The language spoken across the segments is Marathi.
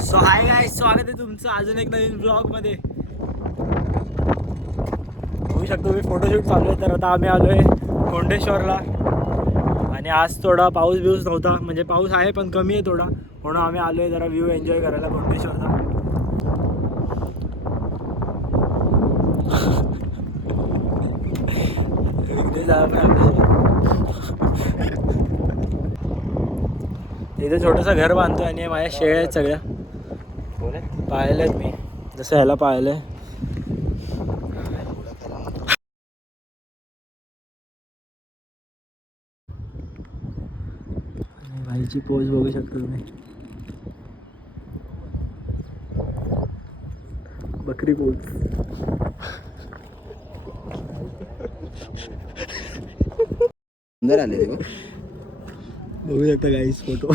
सो हाय गाइस, स्वागत आहे तुमचं अजून एक नवीन ब्लॉग मध्ये. होऊ शकतो मी फोटोशूट चालू आहे. तर आता आम्ही आलोय कोंडेश्वरला आणि आज थोडा पाऊस बिऊस नव्हता, म्हणजे पाऊस आहे पण कमी आहे थोडा, म्हणून आम्ही आलोय जरा व्ह्यू एन्जॉय करायला कोंडेश्वरचा. इथे छोटंसं घर बांधतोय आणि माझ्या शेळ्या आहेत सगळ्या. पाहिलेत मी, जसं ह्याला पाहिलंय. भाईची पोज बघू शकता तुम्ही. बकरी पोज. सुंदर आले बघू शकता गाईस फोटो.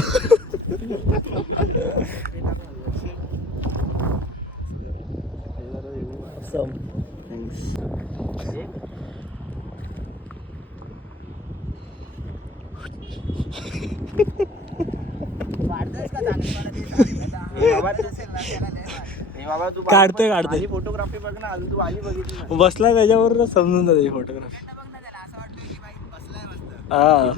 काढते काढते फोटोग्राफी बघ ना, अजून तू आली बघितली बसला त्याच्यावर समजून जाते फोटोग्राफी. हा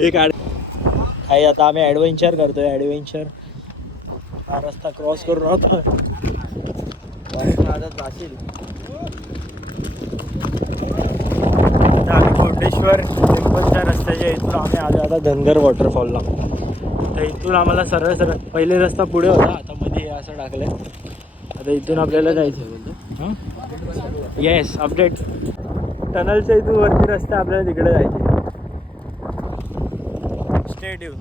एक काही आता आम्ही ॲडव्हेंचर करतोय. ॲडव्हेंचर हा रस्ता क्रॉस करून होता. आता आम्ही कोंडेश्वर टेम्पलच्या रस्त्याच्या इथून आम्ही आलो आता धनगर वॉटरफॉलला. तर इथून आम्हाला सरळ सरळ पहिले रस्ता पुढे होता, आता मध्ये हे असं टाकलंय. आता इथून आपल्याला जायचं. Yes, update. टनलच्या इथून वरती रस्ता आपल्याला तिकडे जायचे. स्टेट येऊन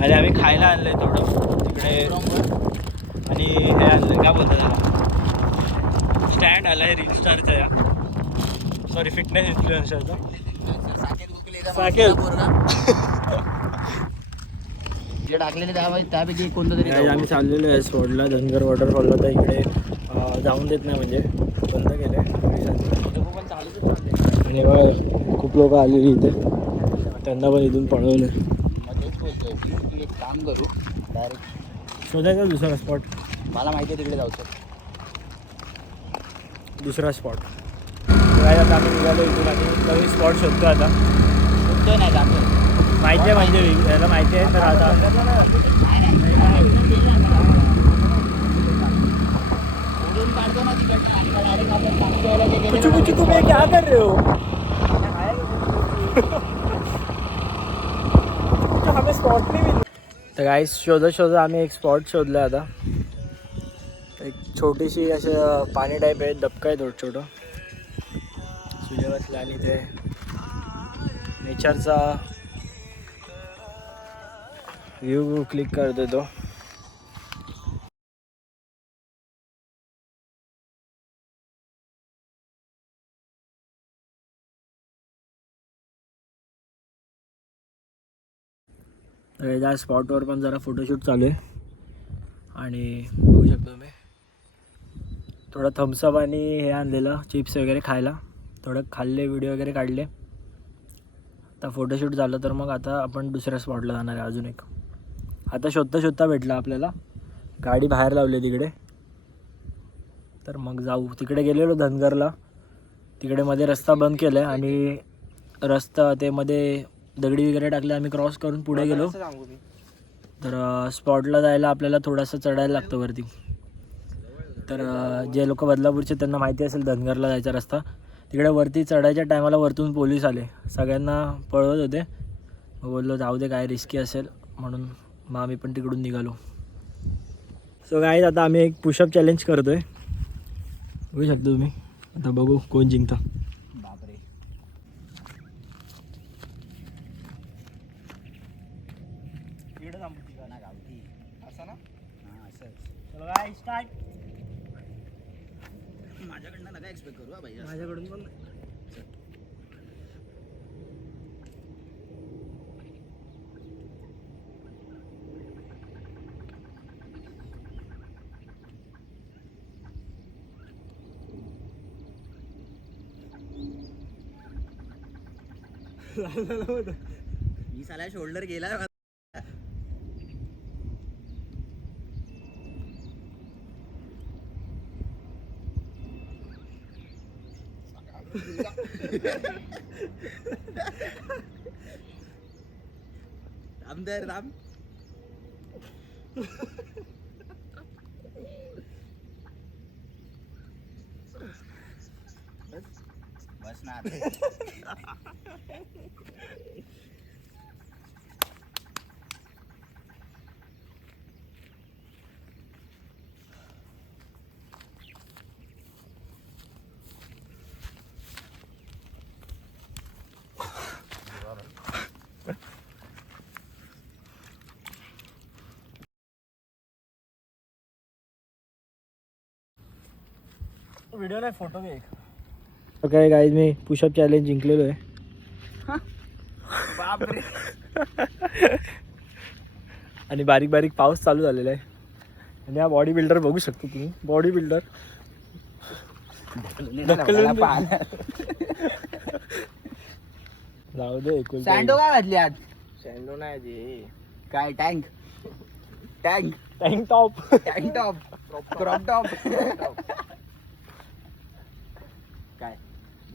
आणि आम्ही खायला आणलंय थोडं तिकडे. आणि हे आणलंय, काय बोलतात त्याला, स्टँड आलाय रील स्टारचा, या सॉरी फिटनेस इन्फ्लुएन्सरचा. साकेत टाकलेले त्यापैकी कोणतं तरी आम्ही चाललेलो आहे स्पॉटला, धनगर वॉटरफॉलला. तर इकडे जाऊन देत नाही, म्हणजे बंद केले आणि बघा खूप लोक आलेली इथे, त्यांना पण इथून पळवलं. एक काम करू, डायरेक्ट शोधायचा दुसरा स्पॉट. मला माहिती आहे तिकडे जाऊ दुसरा स्पॉट काय. आता आम्ही निघालो इथून आणि नवीन स्पॉट शोधतो. आता शोधतोय नाही जातो, माहिती आहे, म्हणजे याला माहिती आहे. तर आता कुछ तुम्ही क्या कर रहे हो. हमें स्पॉट नाही मिळाला. तर गाईस शोधत आम्ही एक स्पॉट शोधला. आता एक छोटीशी असं पाणी टाईप आहे, दबका आहे थोडं छोटं. सूर्य बसला आणि ते नेचरचा व्ह्यू क्लिक करतो तो. त्या स्पॉटवर पण जरा फोटोशूट चालू आहे आणि बघू शकतो मी थोडं थम्सअप आणि हे आणलेलं चिप्स वगैरे खायला. थोडं खाल्ले, व्हिडिओ वगैरे काढले. आता फोटोशूट झालं तर मग आता आपण दुसऱ्या स्पॉटला जाणार आहे. अजून एक आता शोधता भेटला आपल्याला. गाडी बाहेर लावली तिकडे, तर मग जाऊ. तिकडे गेलेलो धनगरला, तिकडे मध्ये रस्ता बंद केला आहे आणि रस्ता ते मध्ये दगडी वगैरे टाकले. आम्ही क्रॉस करून पुढे गेलो. तर स्पॉटला जायला आपल्याला थोडंसं चढायला लागतं वरती. तर जे लोक बदलापूरचे त्यांना माहिती असेल धनगरला जायचा रस्ता. तिकडे वरती चढायच्या टायमाला वरतून पोलीस आले, सगळ्यांना पळवत होते. मग बोललो जाऊ दे, काय रिस्की असेल म्हणून मग आम्ही पण तिकडून निघालो. सो गाईज आता आम्ही एक पुशअप चॅलेंज करतो आहे, बघू शकतो तुम्ही. आता बघू कोण जिंकता. बापरे, गावठी असं ना. हां असंच. चलो गाईज स्टार्ट. माझ्याकडनं नका एक्सपेक्ट करू भाई, माझ्याकडून पण. मी साला शोल्डर गेला रामदर राम बस ना व्हिडिओ नाही फोटो घे काय गाईज मी पुशअप चॅलेंज जिंकलेलो आहे. बापरे आणि बारीक बारीक पाऊस चालू झालेला आहे. आणि हा बॉडी बिल्डर बघू शकतो तुम्ही. बॉडी बिल्डर जाऊ दे. सँडो काय घातली आज सँडो नाही जे काय tank tank tank top tank top crop top काय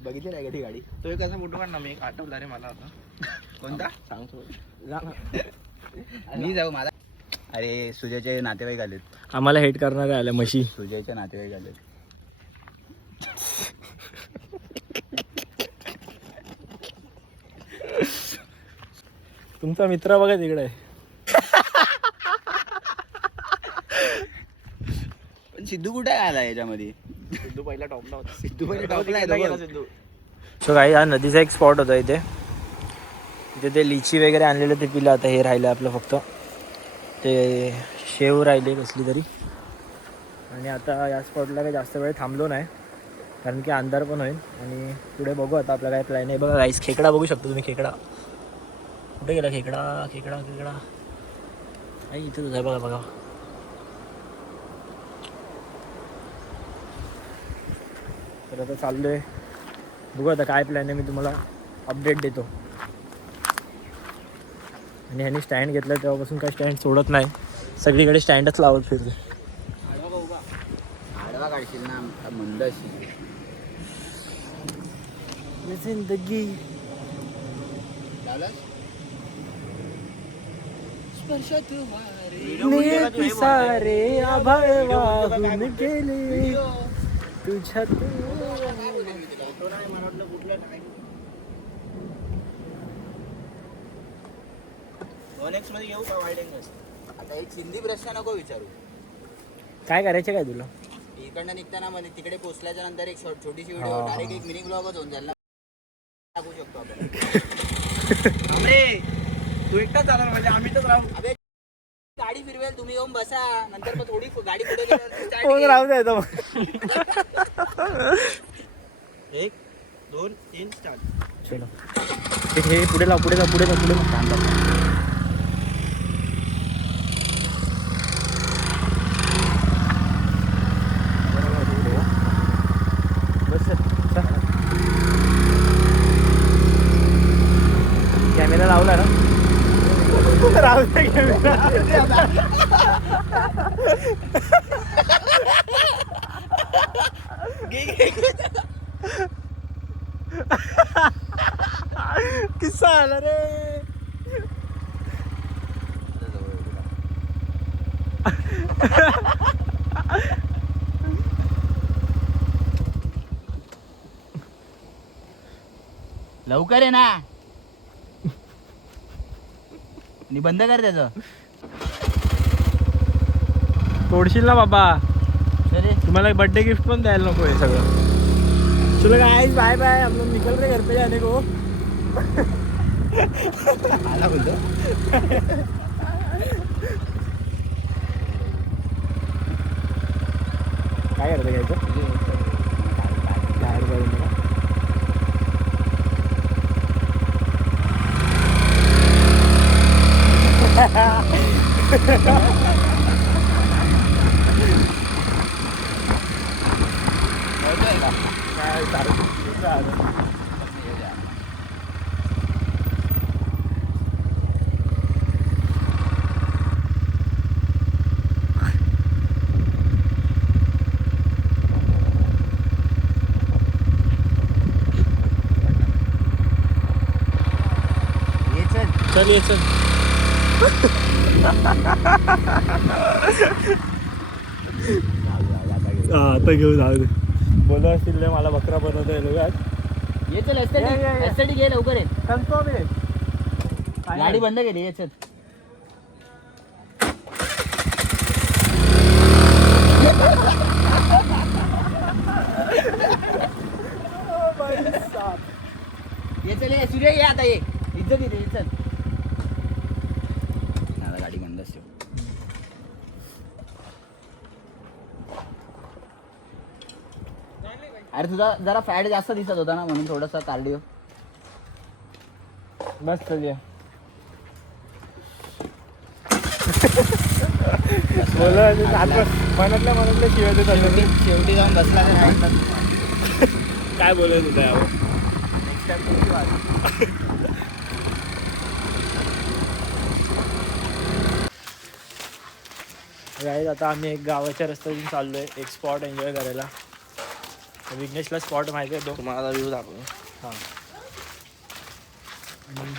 बघितली नाही का ती गाडी. तो एक असा फोटो काढ ना. मी एक आठवला रे मला आता. कोणता सांगतो. मी जाऊ मला. अरे सुजयचे नातेवाईक आलेत. आम्हाला हेट करणार आलं म्हशी. सुजयचे नातेवाईक आलेत. तुमचा मित्र बघा तिकडे. पण सिद्धू कुठे आला याच्यामध्ये. सिद्धू पहिला टॉपला होता. सिद्धू पहिले टॉपला आहे तो बघ. सिद्धू. सो काही हा नदीचा एक स्पॉट होता इथे. इथे ते लिची वगैरे आणलेलं ते पिलं. आता हे राहिलं आपलं फक्त ते शेव राहिले कसली तरी. आणि आता या स्पॉटला काही जास्त वेळ थांबलो नाही कारण की अंधार पण होईल. आणि पुढे बघू आता आपला काय प्लॅन आहे. बघा गाईस खेकडा बघू शकतो तुम्ही. खेकडा कुठे गेला. खेकडा खेकडा खेकडा आई इथे तुझा बघा बघा. तर आता चाललो आहे. बघू आता काय प्लॅन आहे. मी तुम्हाला अपडेट देतो. आणि ह्यांनी स्टँड घेतलं तेव्हापासून काय स्टँड सोडत नाही. सगळीकडे स्टँडच लावत फिरते. आडवा काढशील ना मंद अशी. जिंदगी सारे आभाळ वाहून गेले तुझ्या मध्ये घेऊ का वाईड अँगल. आता एक हिंदी प्रश्न नको विचारू. काय करायचं काय तुला. इकडनं निघताना मध्ये तिकडे पोहोचल्याच्या नंतर एक छोटीशी व्हिडिओ डायरेक्ट एक मिनी ब्लॉगच होऊन जाईल ना. टाकू शकतो आपण. तू एकटाच झाला म्हणजे आम्ही तर राहू. अबे गाडी फिरवेल तुम्ही येऊन बसा. नंतर मग थोडी गाडी पुढे गेल्यानंतर कोण राहू द्यायचं मग. 1 2 3 स्टार्ट. चलो हे पुढे लाव पुढे लाव पुढे लाव पुढे लाव. कॅमेरा लावला ना. राहू दे कॅमेरा. किस्सा आला रे. लवकर आहे ना. आणि बंद कर त्याचं. तोडशील ना बाबा. अरे तुम्हाला बर्थडे गिफ्ट पण द्यायला नको आहे सगळं. चलो गाइस बाय बाय. हम लोग निकल रहे घर पे जाने को. आला बोलतो. काय करतं घ्यायचं बाहेर जाऊन बघा. काय चल ये चल. आता घेऊ जाऊ दे. बोलत असतील रे मला बकरा बनवता येईल का? ये चल एस्थेटिक घे लवकर ये. कन्फर्म आहे. गाडी बंद केली ये चल. ये चल ये सूर्य ये आता ये इज्जत येते ये चल. आता गाडी बंदच ठेव. अरे तुझा जरा फॅट जास्त दिसत होता ना म्हणून थोडासा कार्डिओ. बस चलिए. मनातल्या शिवाय देत शेवटी जाऊन बसला काय बोलायचं होतं यावर. नेक्स्ट टाइम तुझी वाट. गाईज आता आम्ही एक गावाच्या रस्त्यातून चाललोय एक स्पॉट एन्जॉय करायला. विघ्नेशला स्पॉट माहिती आहे तो. तुम्हाला व्ह्यू दाखवतो. हां. आणि